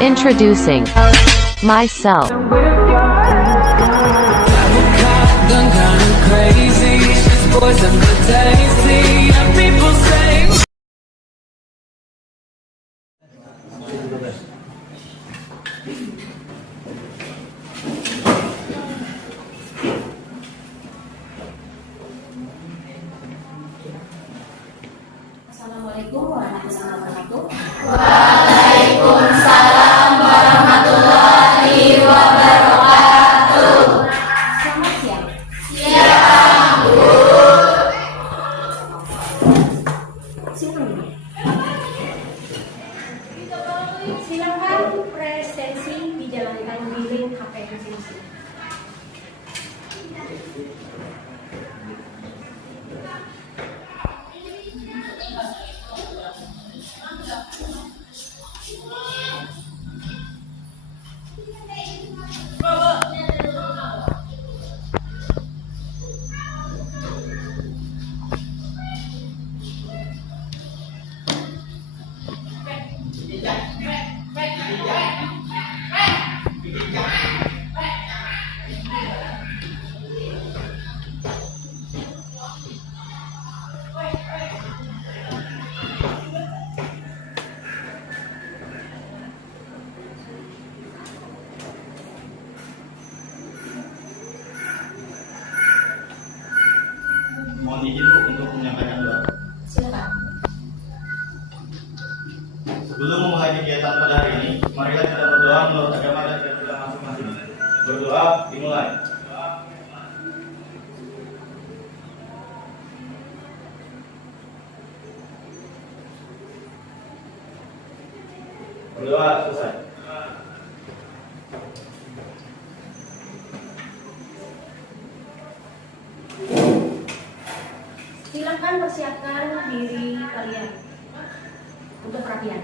Introducing myself. Assalamualaikum warahmatullahi wabarakatuh. Waalaikumsalam warahmatullahi wabarakatuh. Selamat siang. Siang, Bu. Silakan presensi dijalankan di link HP masing-masing. Mohon izin Bu untuk menyampaikan doa. Silakan. Sebelum memulai kegiatan pada hari ini, marilah kita berdoa menurut agama dan keyakinan masing-masing. Berdoa dimulai. Berdoa selesai. Silakan persiapkan diri kalian untuk perapian.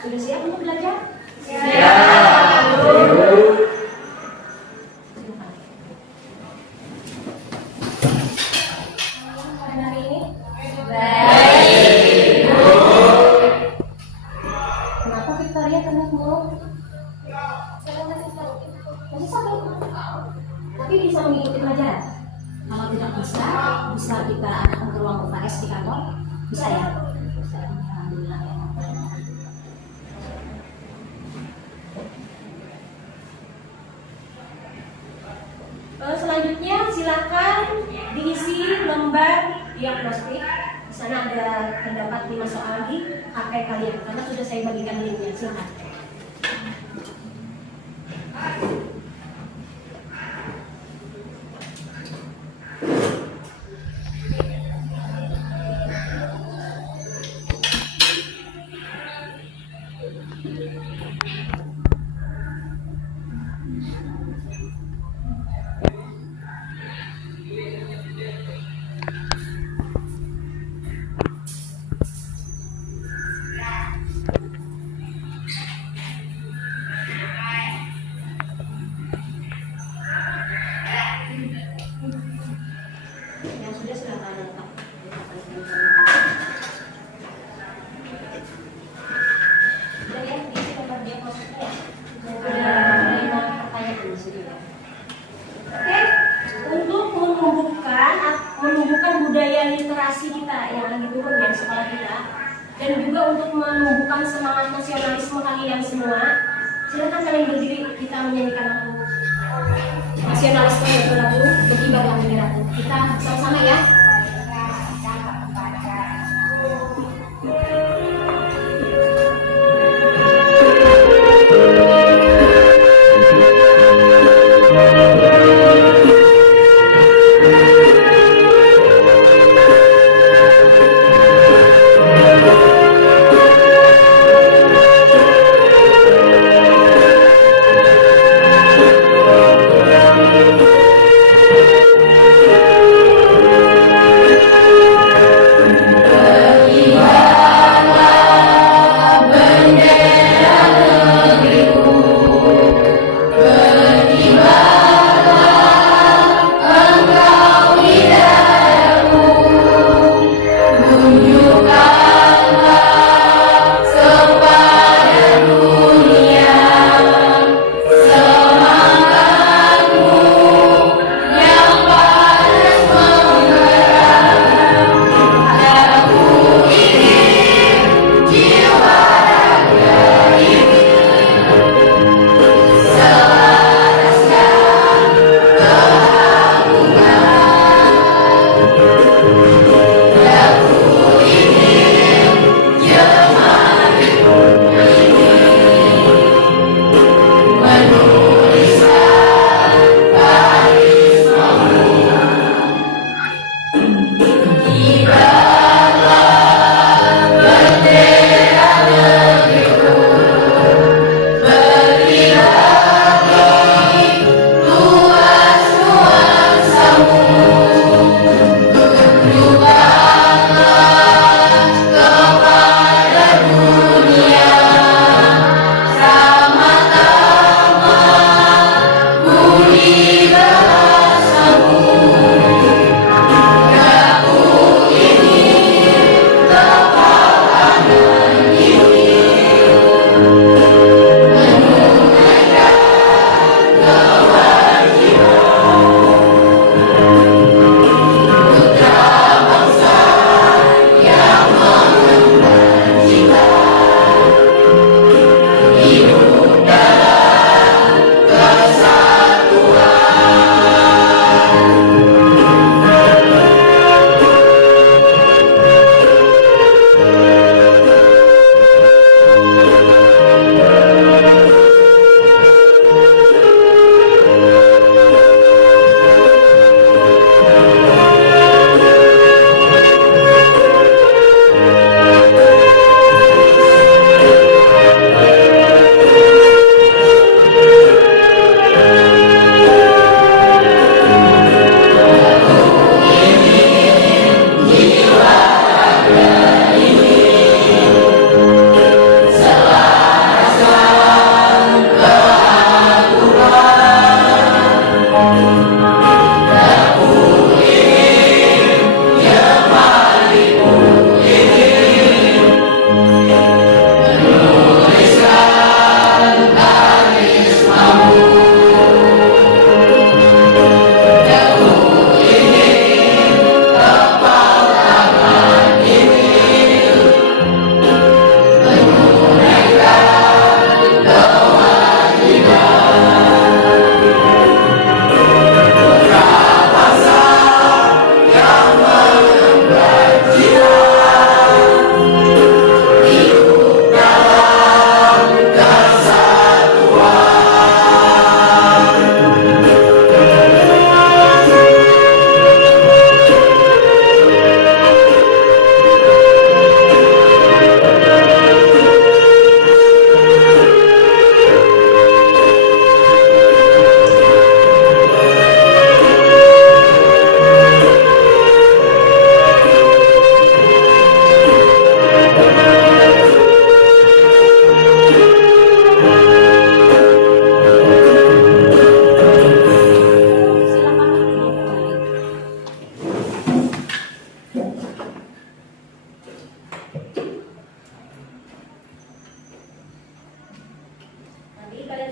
Sudah siap untuk belajar? Siap, Bu. Hari ini? Baik, Bu. Kenapa Victoria kena mulu? Masih sakit? Tapi bisa mengikuti pelajaran? Kalau tidak bisa kita arahkan ke ruang UKS di kantor? Bisa ya? Alhamdulillah ya. Selanjutnya silakan diisi lembar diagnostik. Di sana terdapat 5 soal di HP kalian karena sudah saya bagikan linknya. Silakan. Yang sudah silakan lengkap. Sudah ya, diisi lembar diagnostiknya. Ada pertanyaan di sini ya. Oke, untuk menumbuhkan budaya literasi kita yang lagi turun ya di sekolah kita, dan juga untuk menumbuhkan semangat nasionalisme kalian semua, silakan kalian berdiri, kita menyanyikan lagu nasionalisme yaitu lagu Berkibarlah Benderaku. Kita sama-sama ya.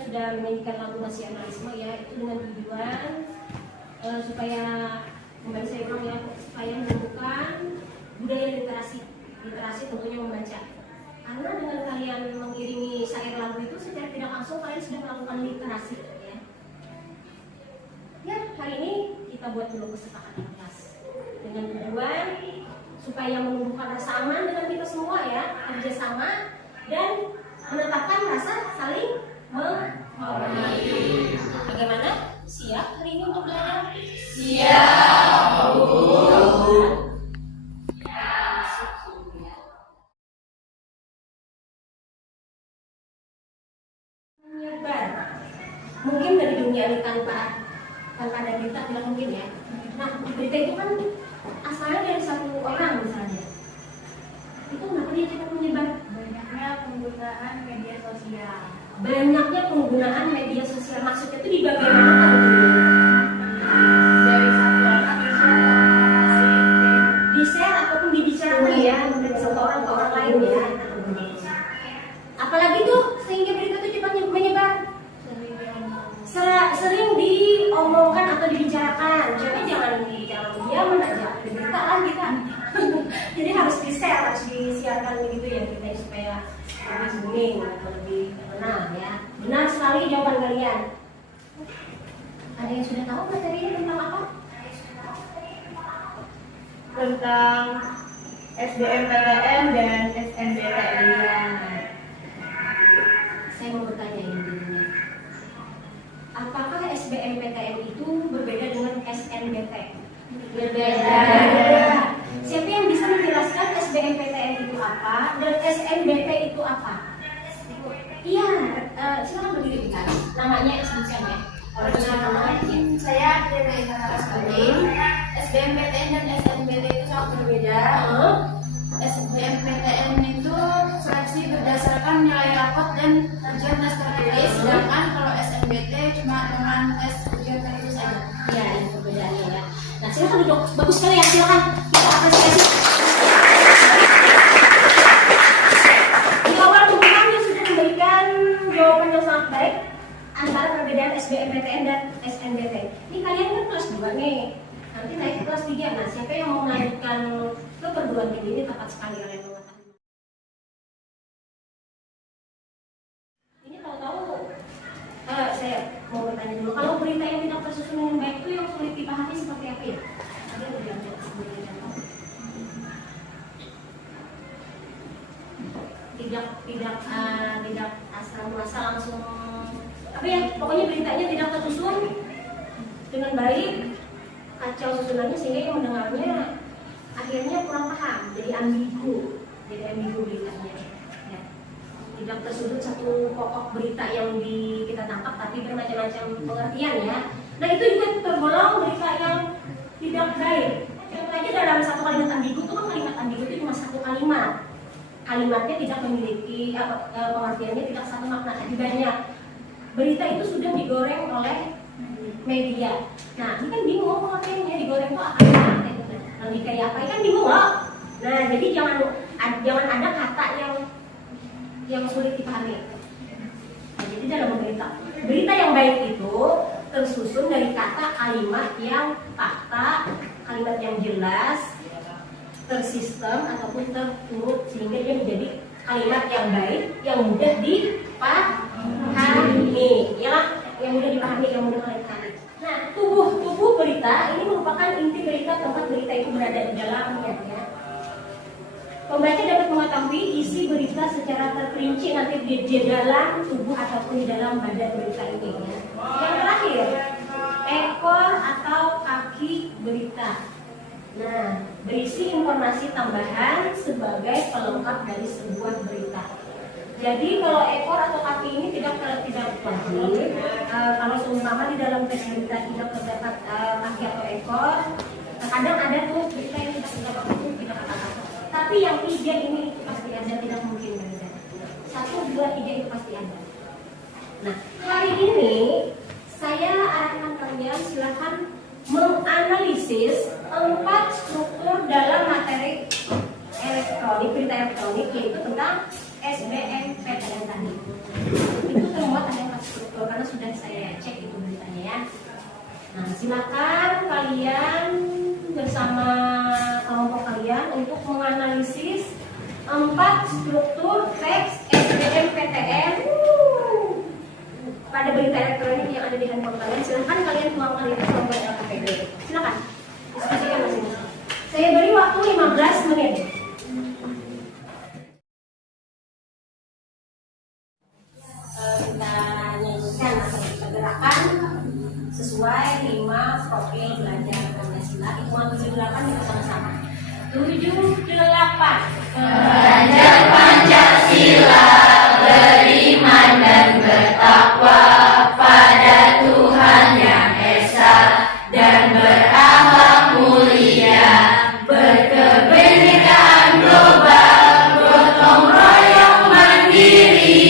sudah menyanyikan lagu nasionalisme ya, itu dengan tujuan supaya kembali saya bilang ya, supaya menumbuhkan budaya literasi tentunya membaca. Karena dengan kalian mengiringi syair lagu itu secara tidak langsung kalian sudah melakukan literasi ya. Ya, hari ini kita buat dulu kesepakatan kelas dengan tujuan supaya menumbuhkan rasa aman dengan kita semua ya, kerjasama dan menetapkan rasa saling menghormati. Bagaimana? Siap hari ini untuk belajar? Siap, Bu. Menyebar. Mungkin dari dunia ini tanpa ada berita tidak mungkin ya. Nah, berita itu kan asalnya dari satu orang misalnya. Itu kenapa dia cepat menyebar? Banyaknya penggunaan media sosial. Maksudnya itu di bagian mana? Dari satu orang di share ataupun dibicarakan ya dari satu orang ke orang lain ya. Apalagi tuh sehingga berita itu cepat menyebar. Sering diomongkan atau dibicarakan. Jadi jangan diam aja. Berita lah kita. Jadi harus di-share, harus disiarkan begitu ya kita supaya lebih booming atau lebih terkenal ya. Benar sekali jawaban kalian. Ada yang sudah tahu materinya tentang apa? Tentang SBMPTN dan SNBTN. Saya mau bertanya intinya. Apakah SBMPTN itu berbeda dengan SNBT? Berbeda. Siapa yang bisa menjelaskan SBMPTN itu apa dan SNBT itu apa? Iya, silakan berdiri kan. Namanya sebutkan ya. Saya dari Internal Studim. SBMPTN dan SNBT itu sangat berbeda. SBMPTN itu seleksi berdasarkan nilai rapot dan ujian tes tertulis, sedangkan kalau SNBT cuma dengan tes ujian tertulis saja. Iya, ini perbedaannya ya. Nah, silakan duduk. Bagus sekali ya, silakan kita apresiasi. Di awal pembukaan dia sudah memberikan jawaban yang sangat baik antara perbedaan SBMPTN dan SNBT. Ini kalian kan kelas 2 nih. Nanti naik ke kelas 3. Nah, siapa yang mau melanjutkan ke perguruan tinggi ini tepat sekali kalian mengatakan. Ini tahu-tahu saya mau bertanya dulu. Kalau berita yang tidak tersusun dengan baik itu yang sulit dipahami seperti apa ya? Ada yang bilang sebelumnya tidak asal muasal langsung apa ya? Pokoknya beritanya tidak tersusun dengan baik, kacau susunannya sehingga yang mendengarnya akhirnya kurang paham, jadi ambigu beritanya. Ya. Tidak tersusun satu pokok berita yang kita tangkap, tapi bermacam-macam pengertian ya. Nah itu juga tergolong berita yang tidak baik. Contoh aja dalam satu kalimat ambigu itu kan kalimat ambigu itu cuma satu kalimat. Kalimatnya tidak memiliki pengertiannya tidak satu makna, tapi banyak. Berita itu sudah digoreng oleh media. Nah, ini kan bingung pengertiannya, digoreng itu apa ya? Lagi kayak apa? Kan bingung loh. Nah, jadi jangan ada kata yang sulit dipahami. Nah, jadi dalam berita yang baik itu tersusun dari kata kalimat yang fakta, kalimat yang jelas, tersistem ataupun terurut sehingga dia menjadi kalimat yang baik, yang mudah dipahami, ya, yang mudah dipahami, yang mudah dipahami. Nah, tubuh berita ini merupakan inti berita, tempat berita itu berada di dalamnya. Ya. Pembaca dapat mengetahui isi berita secara terperinci nanti di dalam tubuh ataupun di dalam badan berita ini. Ya. Yang terakhir, ekor atau kaki berita. Nah, berisi informasi tambahan sebagai pelengkap dari sebuah berita. Jadi kalau ekor atau kaki ini tidak wajib. Kalau seumpama di dalam teks berita tidak terdapat kaki atau ekor, kadang ada tuh berita yang tidak terdapat itu tidak kata-kata. Tapi yang 3 ini itu pasti ada, tidak mungkin berbeda. 1, 2, 3 itu pasti ada. Nah, hari ini saya arahkan kalian silakan menganalisis 4 struktur dalam materi elektronik, berita elektronik, yaitu tentang SBMPTN tadi. Itu termuat ada 4 struktur. Nah, silakan kalian bersama kelompok kalian untuk menganalisis 4 struktur teks SBMPTN pada berita elektronik yang ada di handphone kalian. Silakan kalian tuangkan itu ke nomor LKPD. Silakan diskusikan masing-masing. Saya beri waktu 15 menit. Kita nyanyikan atau kita gerakan sesuai 5 profil belajar Pancasila. Hitungan 78 kita sama-sama. 78. Belajar Pancasila, beriman dan bertakwa pada Tuhan Yang Esa dan berakhlak mulia, berkebinekaan global, gotong royong mandiri,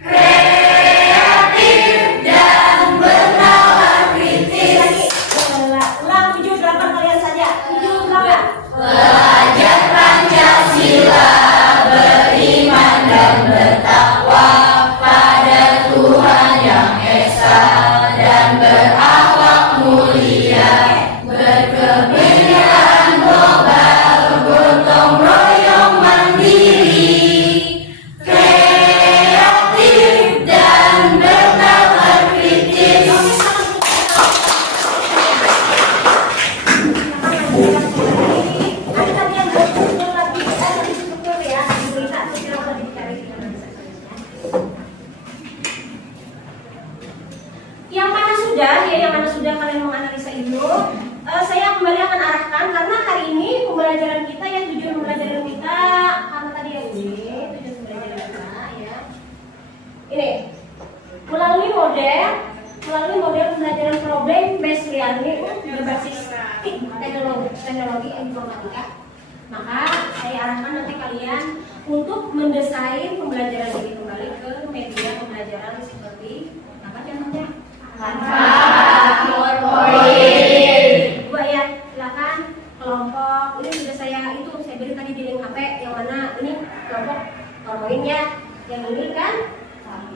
kreatif dan bernalar kritis. Ulang 78 kalian saja. 78. Belajar Pancasila, beriman dan bertakwa pada Tuhan Yang Esa dan berakhlak mulia, berkebinekaan global, gotong royong mandiri, kreatif dan bernalar kritis. Yang mana sudah kalian menganalisa itu, saya kembali akan arahkan karena hari ini pembelajaran kita yang tujuan pembelajaran kita karena tadi yang ini tujuan pembelajaran kita ya ini melalui model pembelajaran problem based learning berbasis teknologi informatika. Maka saya arahkan nanti kalian untuk mendesain pembelajaran ini kembali ke media pembelajaran seperti apa contohnya? Canva, PowerPoint. Dua ya, silakan kelompok. Ini sudah saya beri tadi di link HP yang mana ini kelompok PowerPoint-nya. Yang ini kan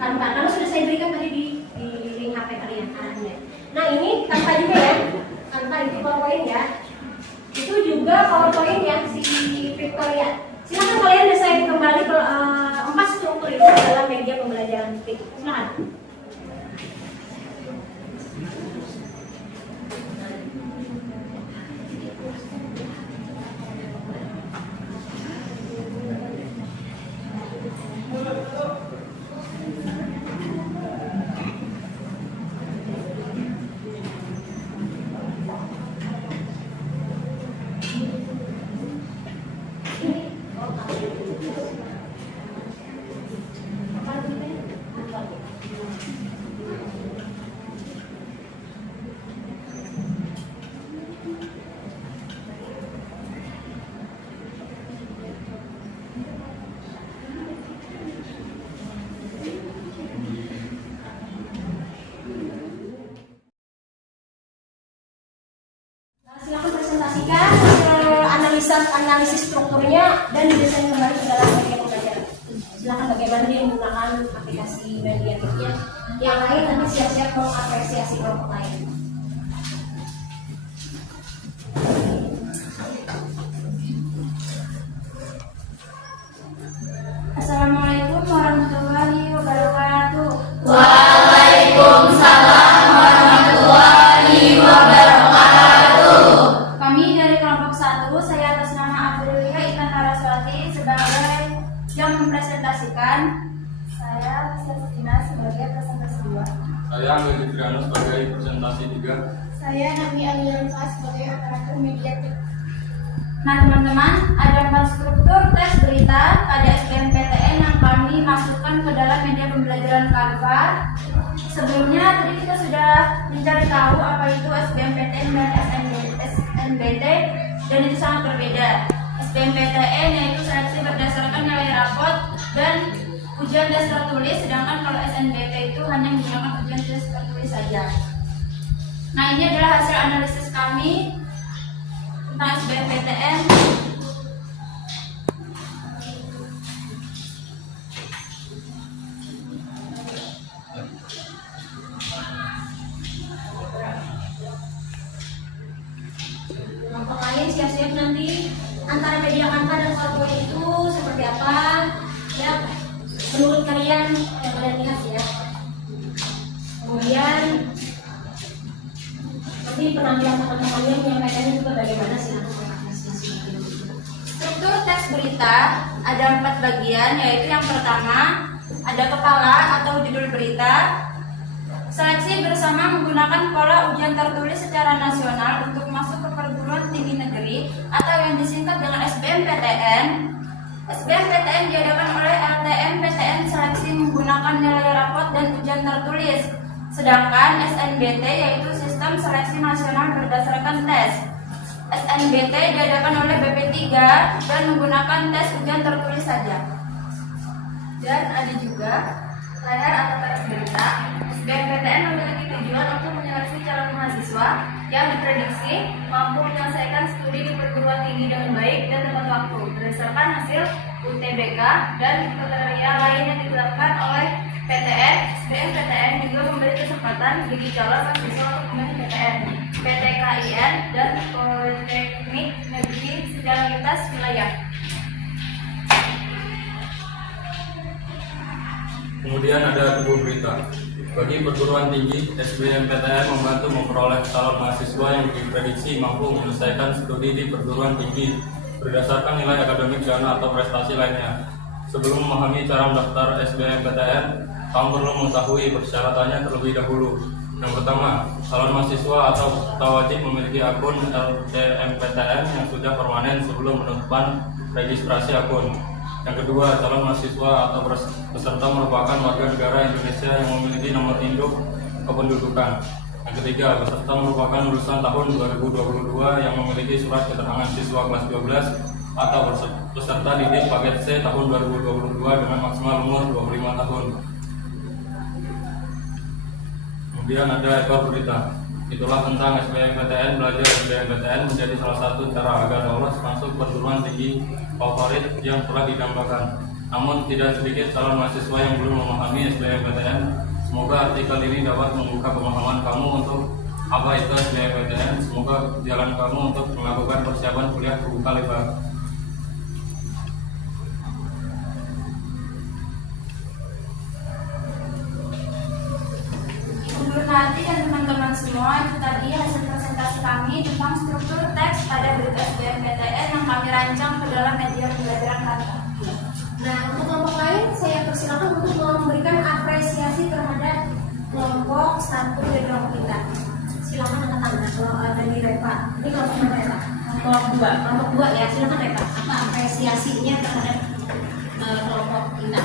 Canva. Kalau sudah saya berikan tadi di link HP kalian arahnya. Nah ini Canva juga ya. Canva itu PowerPoint ya. Itu juga PowerPoint yang si Victoria. Silakan kalian desain kembali ke 4 struktur itu dalam media pembelajaran. Silakan. Silakan presentasikan analisis strukturnya dan didesain kembali ke dalam media pembelajaran. Silakan bagaimana dia menggunakan aplikasi media tiknya. Yang lain nanti siap-siap mengapresiasi kelompok lain. Assalamualaikum warahmatullahi wabarakatuh. Waalaikumsalam warahmatullahi wabarakatuh. Kami dari kelompok 1, saya atas nama Abdulia Intan Haraswati sebagai yang mempresentasikan. Saya Sestina sebagai presentasi 2. Saya Angga Fitriano sebagai presentasi 3. Saya Nabi Aliansa sebagai operator mediatik. Nah teman-teman, ada 4 struktur teks berita pada SBMPTN yang kami masukkan ke dalam media pembelajaran Canva. Sebelumnya tadi kita sudah mencari tahu apa itu SBMPTN dan SNBT, dan itu sangat berbeda. SBMPTN yaitu seleksi berdasarkan nilai rapot dan ujian dasar tulis, sedangkan kalau SNBT itu hanya menggunakan ujian dasar tulis saja. Nah ini adalah hasil analisis kami tentang SBMPTN. poin itu seperti apa? Ya, menurut kalian kalian lihat ya. Kemudian nanti penampilan teman-temannya menyampaikannya juga bagaimana sih? Struktur teks berita ada 4 bagian, yaitu yang pertama ada kepala atau judul berita. Seleksi bersama menggunakan pola ujian tertulis secara nasional untuk masuk ke perguruan tinggi negeri atau yang disingkat dengan SBMPTN. SBMPTN diadakan oleh LTMPTN seleksi menggunakan nilai rapot dan ujian tertulis. Sedangkan SNBT yaitu Sistem Seleksi Nasional berdasarkan tes. SNBT diadakan oleh BP3 dan menggunakan tes ujian tertulis saja. Dan ada juga layar atau teks berita. SBMPTN memiliki tujuan untuk menyeleksi calon mahasiswa yang diprediksi mampu menyelesaikan studi di perguruan tinggi dengan baik dan tepat waktu berdasarkan hasil UTBK dan kriteria lain yang ditetapkan oleh PTN. SBMPTN juga memberi kesempatan bagi calon mahasiswa untuk memilih PTN, PTKIN, dan Politeknik Negeri secara lintas wilayah. Kemudian ada tubuh berita. Bagi perguruan tinggi, SBMPTN membantu memperoleh calon mahasiswa yang diprediksi mampu menyelesaikan studi di perguruan tinggi berdasarkan nilai akademik dan atau prestasi lainnya. Sebelum memahami cara mendaftar SBMPTN, kamu perlu mengetahui persyaratannya terlebih dahulu. Yang pertama, calon mahasiswa atau peserta wajib memiliki akun LTMPTN yang sudah permanen sebelum penutupan registrasi akun. Yang kedua, calon mahasiswa atau peserta merupakan warga negara Indonesia yang memiliki nomor induk kependudukan. Yang ketiga, peserta merupakan lulusan tahun 2022 yang memiliki surat keterangan siswa kelas 12 atau peserta didik paket C tahun 2022 dengan maksimal umur 25 tahun. Kemudian ada ekor berita. Itulah tentang SBMPTN. Belajar SBMPTN menjadi salah satu cara agar lolos masuk perguruan tinggi favorit yang telah didambakan. Namun tidak sedikit calon mahasiswa yang belum memahami SBMPTN. Semoga artikel ini dapat membuka pemahaman kamu untuk apa itu SBMPTN. Semoga jalan kamu untuk melakukan persiapan kuliah terbuka lebar. Nanti dan teman-teman semua, itu tadi hasil presentasi kami tentang struktur teks pada berita SBMPTN yang kami rancang ke dalam media pembelajaran kami. Nah, untuk kelompok lain, saya persilakan untuk memberikan apresiasi terhadap kelompok 1 dan kelompok kita. Silakan angkat tangan kalau dari Reva. Ini kelompok mana Reva? Kelompok 2 ya. Silakan Reva. Apa apresiasinya terhadap kelompok kita?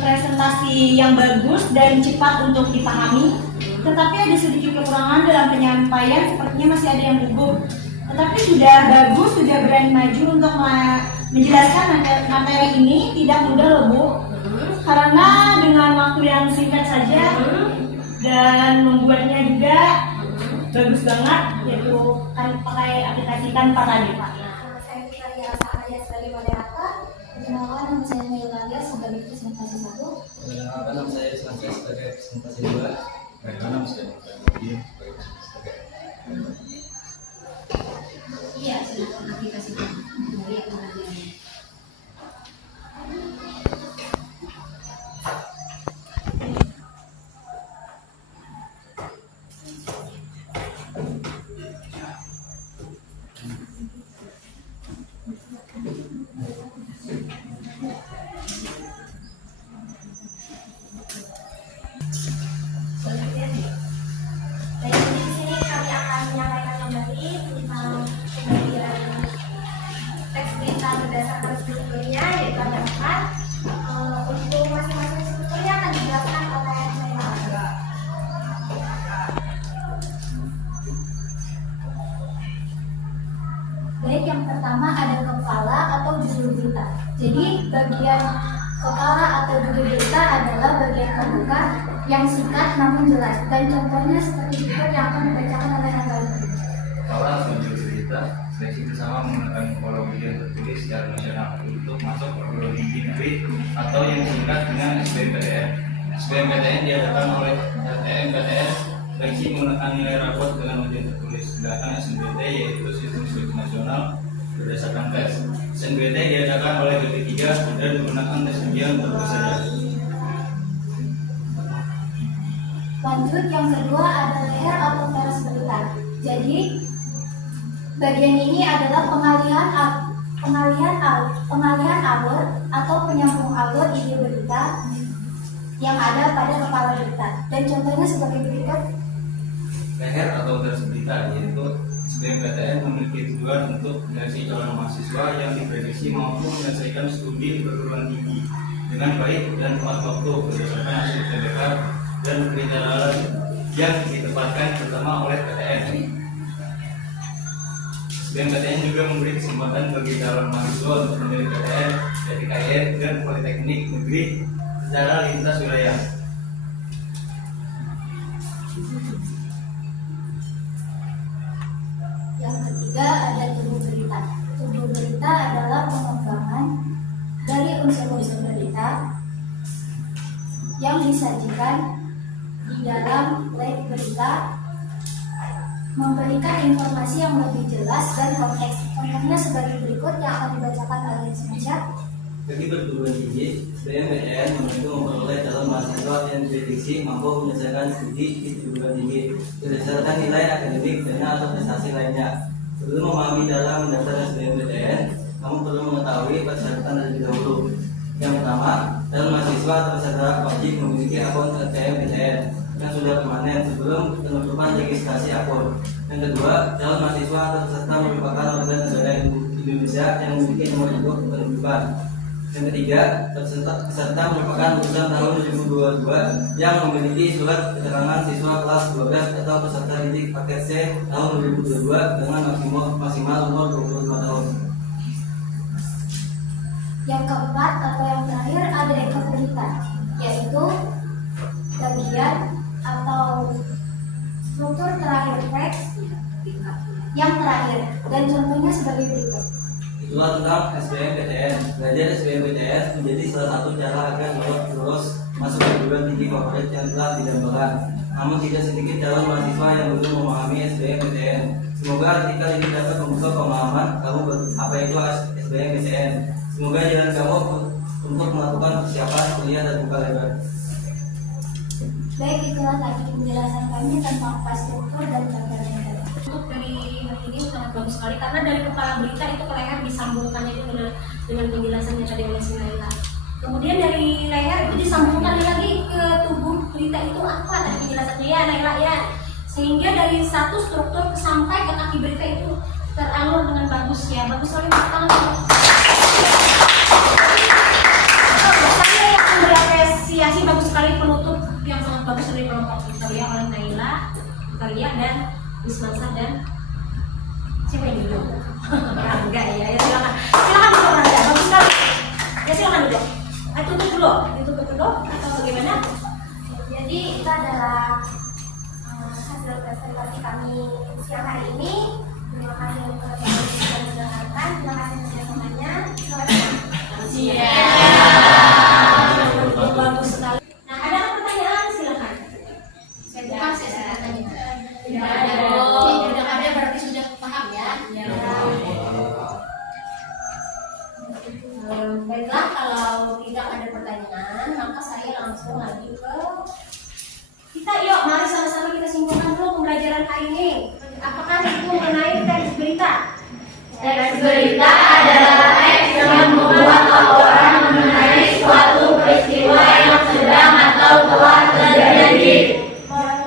Presentasi yang bagus dan cepat untuk dipahami, tetapi ada sedikit kekurangan dalam penyampaian, sepertinya masih ada yang gugup. Tetapi sudah bagus, sudah berani maju untuk menjelaskan materi ini, tidak mudah loh Bu, karena dengan waktu yang singkat saja dan membuatnya juga bagus banget, yaitu pakai aplikasi Canva tadi Pak. Saya Victoria Sahaya sebagai moderator. Perkenalkan, nama saya Meulalia sebagai presentasi 1. Perkenalkan, nama saya Islandia sebagai presentasi 2. Perkenalkan, nama saya Muhammad sebagai presentasi 3. Iya, silakan aplikasikan. Lihat pengajiannya. Berdasarkan strukturnya, yaitu ada 4. Untuk masing-masing strukturnya akan dijelaskan oleh saya. Baik, yang pertama ada kepala atau judul berita. Jadi bagian kepala atau judul berita adalah bagian pembuka yang singkat namun jelas. Dan contohnya seperti berikut yang akan dibacakan oleh Anda. Kepala judul berita, seleksi bersama menggunakan pola ujian tertulis secara nasional untuk masuk perguruan tinggi negeri atau yang disingkat dengan SBMPTN. SBMPTN diadakan oleh LTMPTN seleksi menggunakan nilai rapot dengan ujian tertulis. Sedangkan SNBT yaitu Sistem Seleksi Nasional berdasarkan tes. SNBT diadakan oleh BP3 dan menggunakan tes ujian tertentu saja. Lanjut, yang kedua ada leher atau teras berita. Jadi bagian ini adalah pengalihan alur atau penyambung alur ide berita yang ada pada kepala berita. Dan contohnya sebagai berikut. Leher atau teras berita yaitu SBMPTN memiliki tujuan untuk menyeleksi calon mahasiswa yang diprediksi mampu menyelesaikan studi di perguruan tinggi dengan baik dan tepat waktu berdasarkan hasil UTBK dan kriteria yang ditetapkan pertama oleh PTN. SBMPTN juga memberi kesempatan bagi calon mahasiswa untuk memilih PTN, PTKN, dan Politeknik Negeri secara lintas wilayah. Yang ketiga ada tubuh berita. Tubuh berita adalah pengembangan dari unsur-unsur berita yang disajikan di dalam lab berita, memberikan informasi yang lebih jelas dan konteks. Contohnya sebagai berikut yang akan dibacakan oleh Semeja. Bagi perguruan tinggi, SBMPTN membantu memperoleh calon mahasiswa yang diprediksi mampu menyelesaikan studi di perguruan tinggi berdasarkan nilai akademik dan atau prestasi lainnya. Sebelum memahami dalam mendaftar SBMPTN, kamu perlu mengetahui persyaratan terlebih dahulu. Yang pertama, calon mahasiswa atau peserta wajib memiliki akun SBMPTN yang sudah permanen sebelum penutupan registrasi akun. Yang kedua, calon mahasiswa atau peserta merupakan warga negara Indonesia yang memiliki nomor induk kependudukan. Yang ketiga, peserta merupakan lulusan tahun 2022 yang memiliki surat keterangan siswa kelas 12 atau peserta didik paket C tahun 2022 dengan maksimal umur 25 tahun. Yang keempat atau yang terakhir ada ekor berita, yaitu bagian atau struktur terakhir teks yang terakhir, dan contohnya sebagai berikut. Itulah tentang SBMPTN. Belajar SBMPTN menjadi salah satu cara agar lulus masuk perguruan tinggi favorit yang telah didambakan. Namun tidak sedikit calon mahasiswa yang belum memahami SBMPTN. Semoga artikel ini dapat membuka pemahaman kamu apa itu SBMPTN. Semoga jalan kamu untuk melakukan persiapan kuliah dan buka lebar. Baik, itulah tadi penjelasan kami tentang struktur dan bagian. Untuk dari hari ini sangat bagus sekali karena dari kepala berita itu ke leher disambungkan itu dengan penjelasan yang tadi oleh Sinaila. Kemudian dari leher itu disambungkan lagi ke tubuh berita itu apa tadi penjelasannya ya Naila ya, sehingga dari satu struktur sampai ke kaki berita itu teralur dengan bagus ya. Bagus sekali, tangan. Saya yang berapresiasi bagus sekali penutup yang sangat bagus dari kelompok kita ya oleh Naila, Kalia dan Wismansa dan siapa yang duduk? Rangga ya, silakan duduk Rangga, bagus sekali. Ya silakan duduk. Tutup dulu atau bagaimana? Jadi itu adalah hasil presentasi kami siang hari ini. Terima kasih untuk yang sudah mendengarkan. Terima kasih untuk semuanya. Selamat siang. Bagus sekali. Nah, ada pertanyaan silakan. Saya bukan saya tanya. Tidak ada. Tidak ada berarti sudah paham ya. Baiklah, kalau tidak ada pertanyaan, maka saya langsung lagi ke kita. Yuk, mari sama-sama kita simpulkan dulu pembelajaran hari ini. Apakah itu mengenai teks berita? Teks berita adalah teks yang membuat laporan mengenai suatu peristiwa yang sedang atau telah terjadi.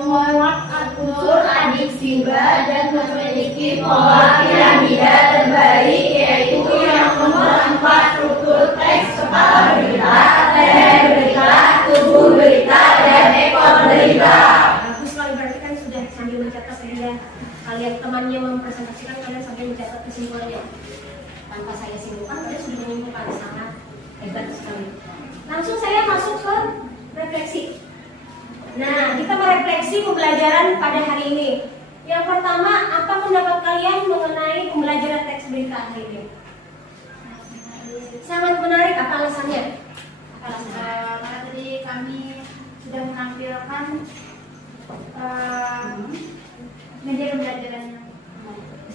Memuat unsur adiksi dan memiliki pola piramida terbaik, yaitu yang menerangkan struktur teks kepala berita, leher berita, tubuh berita, dan ekor berita. Bagus sekali, berarti kan sudah sambil mencatat sehingga kalian temannya mempresentasikan, kalian sambil mencatat kesimpulannya. Tanpa saya simpulkan, kalian sudah menyimpulkan, sangat hebat sekali. Langsung saya masuk ke refleksi. Nah, kita merefleksi pembelajaran pada hari ini. Yang pertama, apa pendapat kalian mengenai pembelajaran teks berita hari ini? Sangat menarik, apa alasannya? Karena tadi kami sudah menampilkan media pembelajaran yang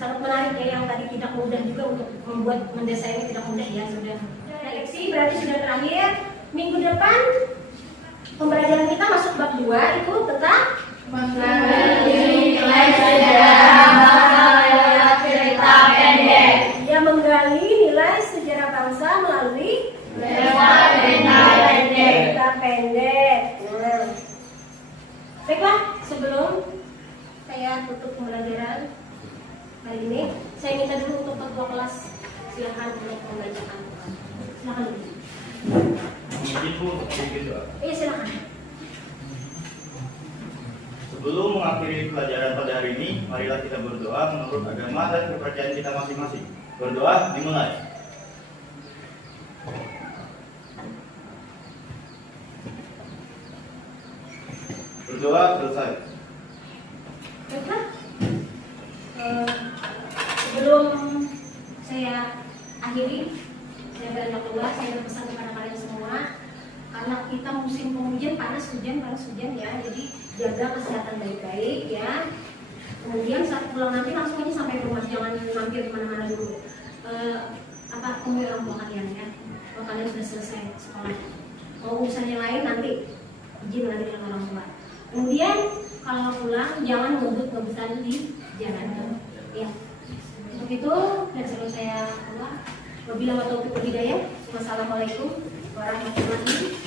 sangat menarik ya, yang tadi tidak mudah juga untuk membuat mendesainnya tidak mudah ya. Sudah redaksi berarti sudah terakhir. Minggu depan pembelajaran kita masuk bab 2 itu tentang menggali nilai sejarah bangsa lewat cerita pendek. Ya, menggali nilai sejarah bangsa melalui Lewat cerita pendek. cerita pendek. Nah. Baiklah, sebelum saya tutup pembelajaran hari ini, saya minta dulu untuk ketua kelas silakan untuk membacakan. Silakan. Mungkin Bu, sedikit doa. Iya, silakan. Sebelum mengakhiri pelajaran pada hari ini, marilah kita berdoa menurut agama dan kepercayaan kita masing-masing. Berdoa dimulai. Berdoa selesai. Baiklah. Sebelum saya akhiri, saya beranjak keluar, saya berpesan kepada kalian semua, karena kita musim penghujan, panas hujan ya, jadi jaga kesehatan baik-baik ya. Kemudian saat pulang nanti langsung aja sampai rumah, jangan mampir kemana-mana dulu. Temui orang tua kalian ya, kalau kalian sudah selesai sekolah. Mau urusan yang lain nanti izin lagi dengan orang tua. Kemudian kalau pulang jangan ngebut-ngebutan di jalan ya. Untuk itu dan sebelum saya keluar, wabillahi taufiq wal hidayah. Wassalamualaikum warahmatullahi wabarakatuh.